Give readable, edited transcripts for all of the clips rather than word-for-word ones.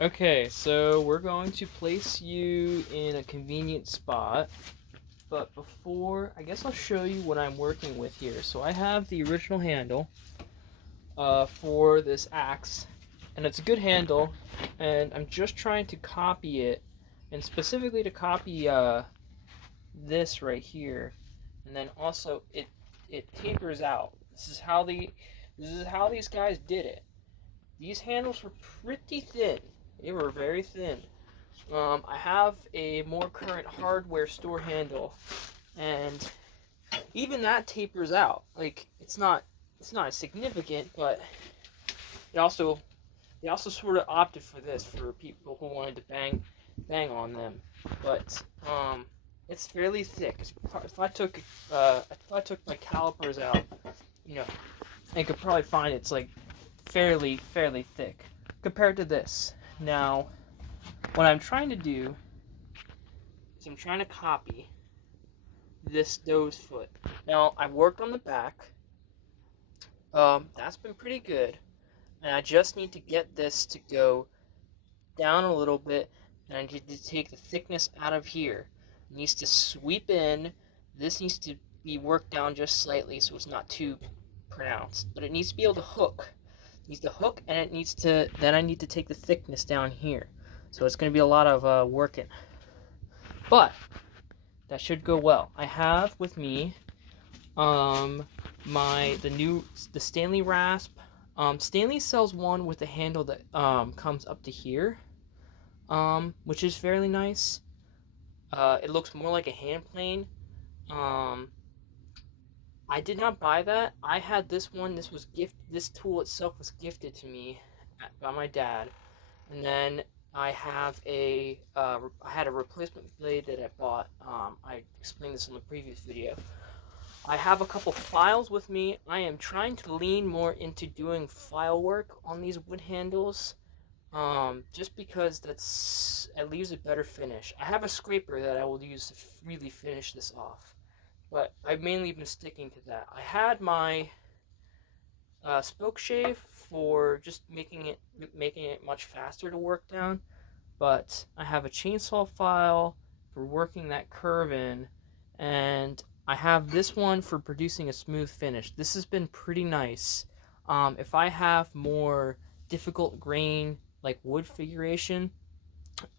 Okay, so we're going to place you in a convenient spot. But before, I guess I'll show you what I'm working with here. So I have the original handle for this axe, and it's a good handle, and I'm just trying to copy it, and specifically to copy this right here, and then also it tapers out. This is how these guys did it. These handles were pretty thin. They were very thin. I have a more current hardware store handle, and even that tapers out. Like it's not as significant, but it also they also sort of opted for this for people who wanted to bang on them. But it's fairly thick. If I took my calipers out, you know, I could probably find it's like fairly thick compared to this. Now, what I'm trying to do is I'm trying to copy this doe's foot. Now, I worked on the back. That's been pretty good. And I just need to get this to go down a little bit. And I need to take the thickness out of here. It needs to sweep in. This needs to be worked down just slightly so it's not too pronounced. But it needs to be able to hook. It needs to hook, and it needs to. Then I need to take the thickness down here. So it's going to be a lot of working. But that should go well. I have with me the Stanley Rasp. Stanley sells one with a handle that comes up to here, which is fairly nice. It looks more like a hand plane. I did not buy that. I had this one. This tool itself was gifted to me by my dad, and then I had a replacement blade that I bought. I explained this in the previous video. I have a couple files with me. I am trying to lean more into doing file work on these wood handles, just because it leaves a better finish. I have a scraper that I will use to really finish this off, but I've mainly been sticking to that. I had my spoke shave for just making it much faster to work down, but I have a chainsaw file for working that curve in, and I have this one for producing a smooth finish. This has been pretty nice. If I have more difficult grain, like wood figuration,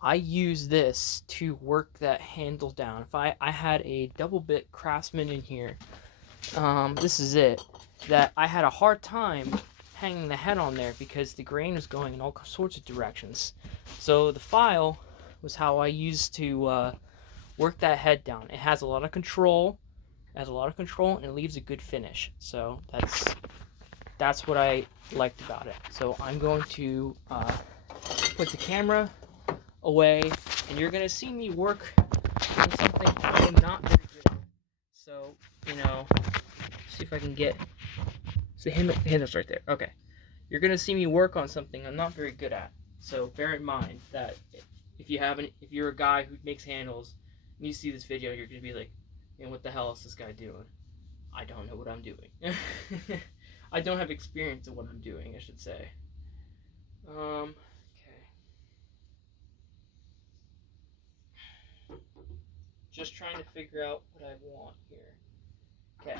I use this to work that handle down. If I had a double bit Craftsman in here, this is it, that I had a hard time hanging the head on there because the grain was going in all sorts of directions. So the file was how I used to work that head down. It has a lot of control. And it leaves a good finish. So that's what I liked about it. So I'm going to put the camera away, and you're gonna see me work on something I am not very good at. So see if I can get. So the handle's right there. Okay, you're gonna see me work on something I'm not very good at. So bear in mind that if you're a guy who makes handles, and you see this video, you're gonna be like, "Man, what the hell is this guy doing? I don't know what I'm doing." I don't have experience in what I'm doing, I should say. Okay. Just trying to figure out what I want here. Okay.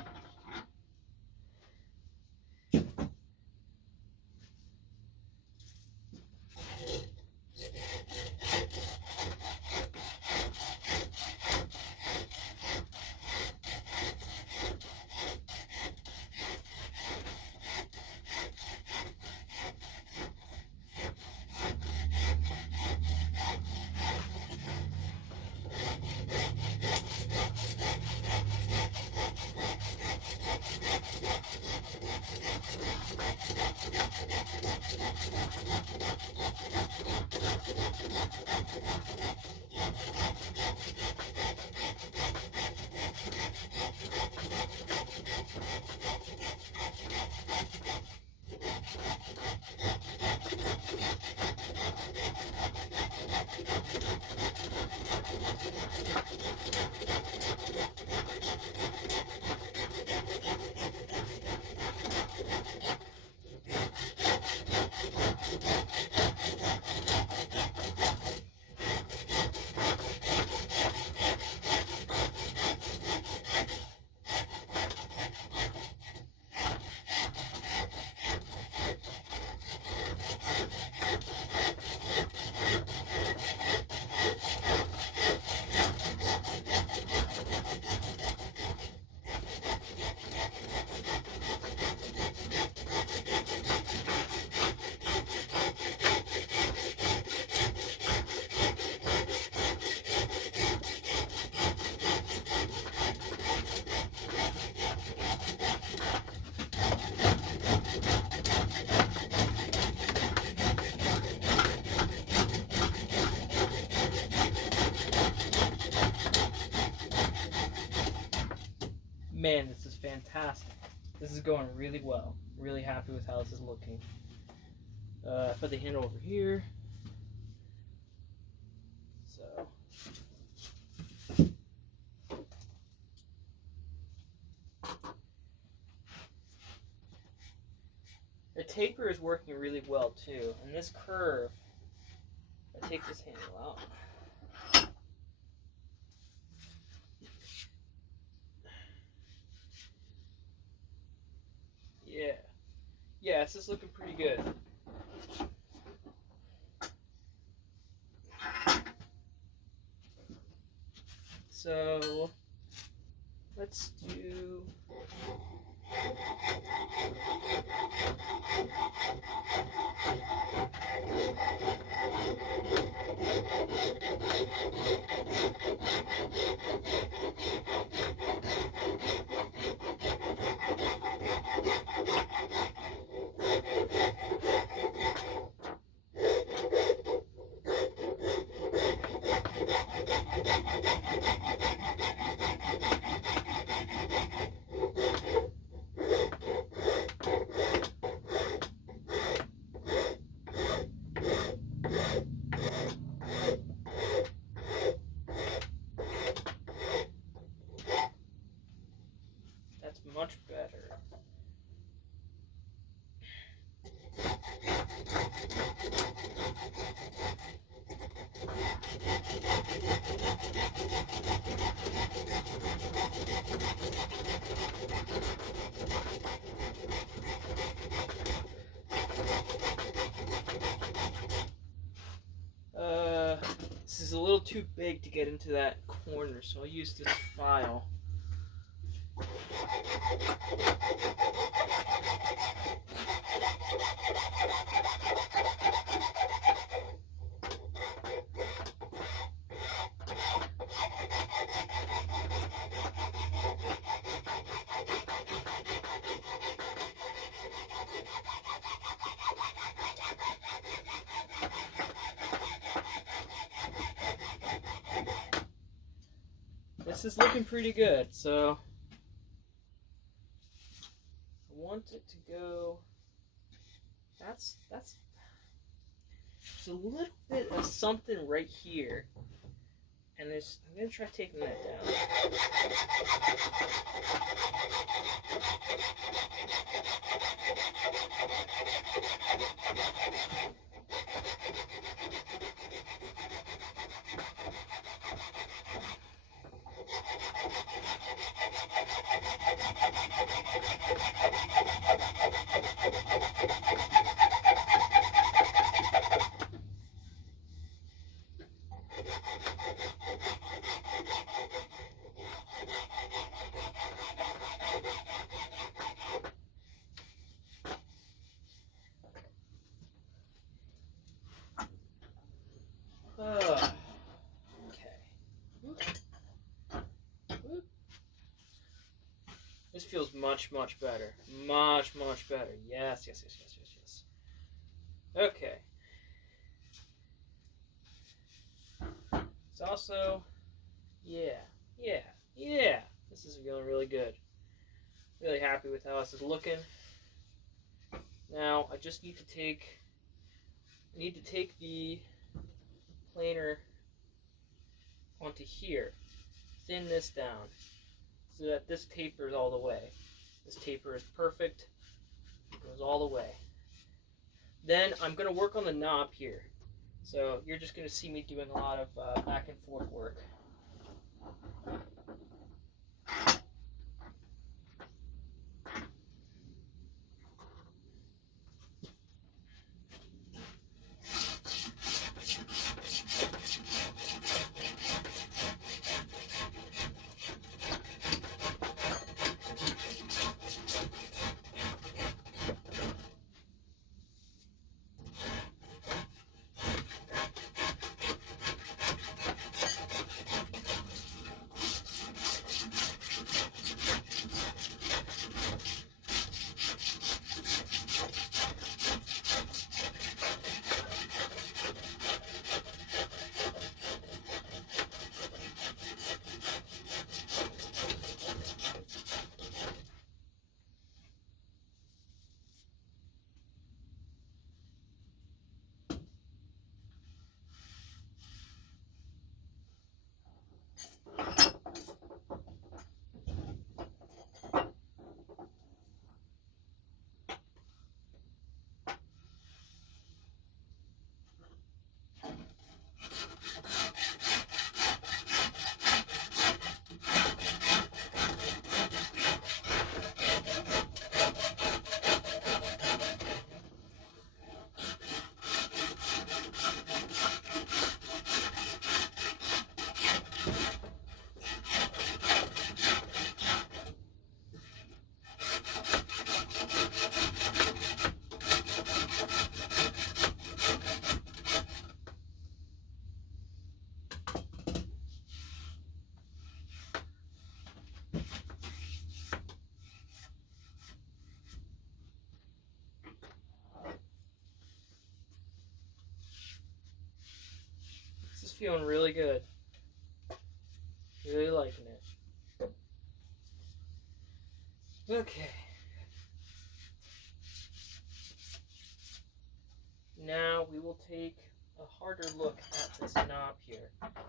Man, this is fantastic. This is going really well. Really happy with how this is looking. Put the handle over here. So. The taper is working really well too. And this curve, I take this handle out. Yeah. Yeah, this is looking pretty good. So, let's do... That's much better. This is a little too big to get into that corner, so I'll use this file. This is looking pretty good, so I want it to go. That's there's a little bit of something right here, and I'm gonna try taking that down. This feels much, much better. Much, much better. Yes. Okay. It's also, yeah. This is feeling really good. Really happy with how this is looking. Now, I just need to take the planer onto here. Thin this down so that this tapers all the way. This taper is perfect. It goes all the way. Then I'm going to work on the knob here. So you're just going to see me doing a lot of back and forth work. feeling really good. Really liking it. Okay. Now we will take a harder look at this knob here.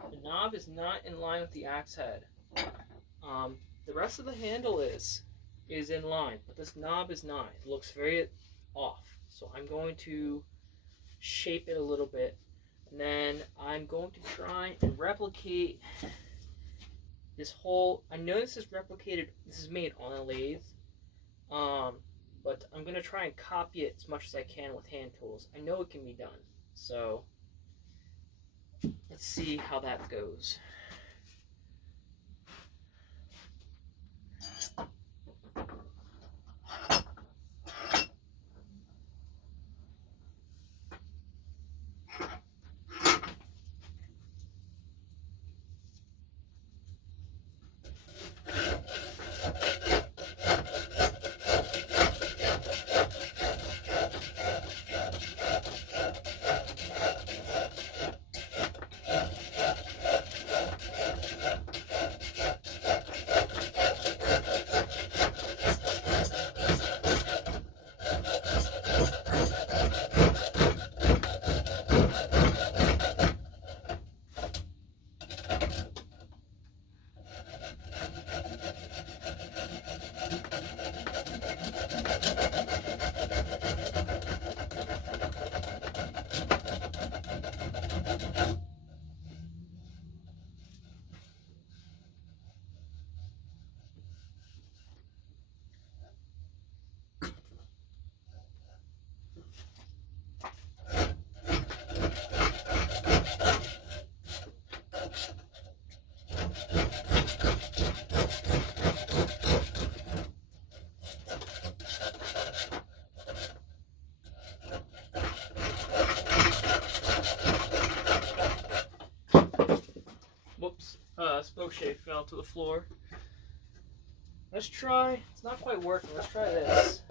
The knob is not in line with the axe head. The rest of the handle is in line, but this knob is not. It looks very off. So I'm going to shape it a little bit, and then I'm going to try and replicate this whole. I know this is replicated. This is made on a lathe, but I'm gonna try and copy it as much as I can with hand tools. I know it can be done. So let's see how that goes. Whoops, spokeshave fell to the floor. Let's try, it's not quite working, let's try this.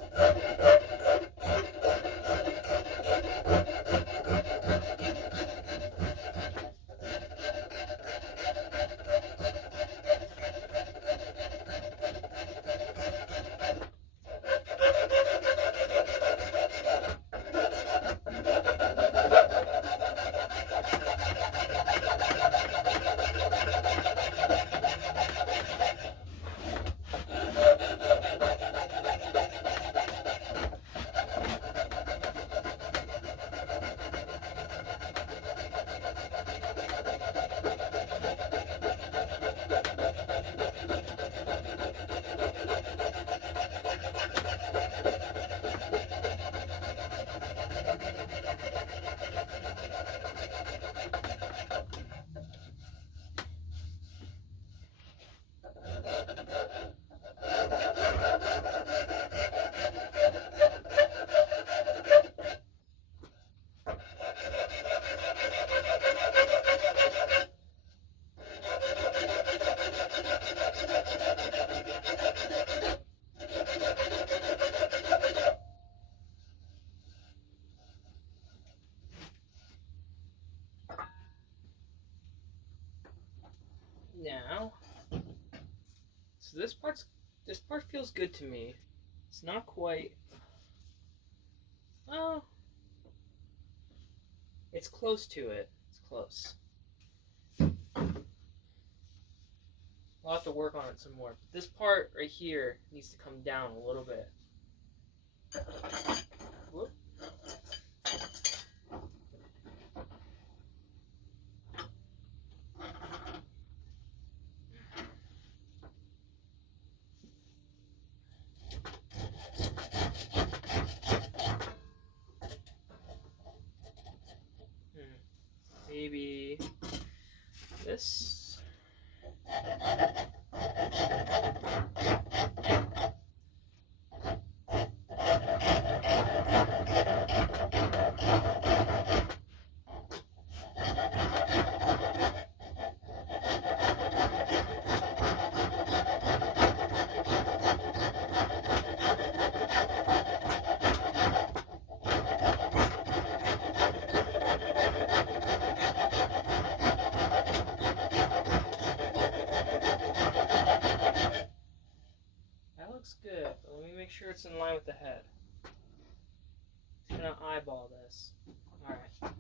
Now, so this part feels good to me. It's not quite. Oh, it's close to it. It's close. I'll have to work on it some more. But this part right here needs to come down a little bit. Whoop. Maybe this. sure it's in line with the head. Just gonna eyeball this. Alright.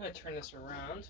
I'm gonna turn this around.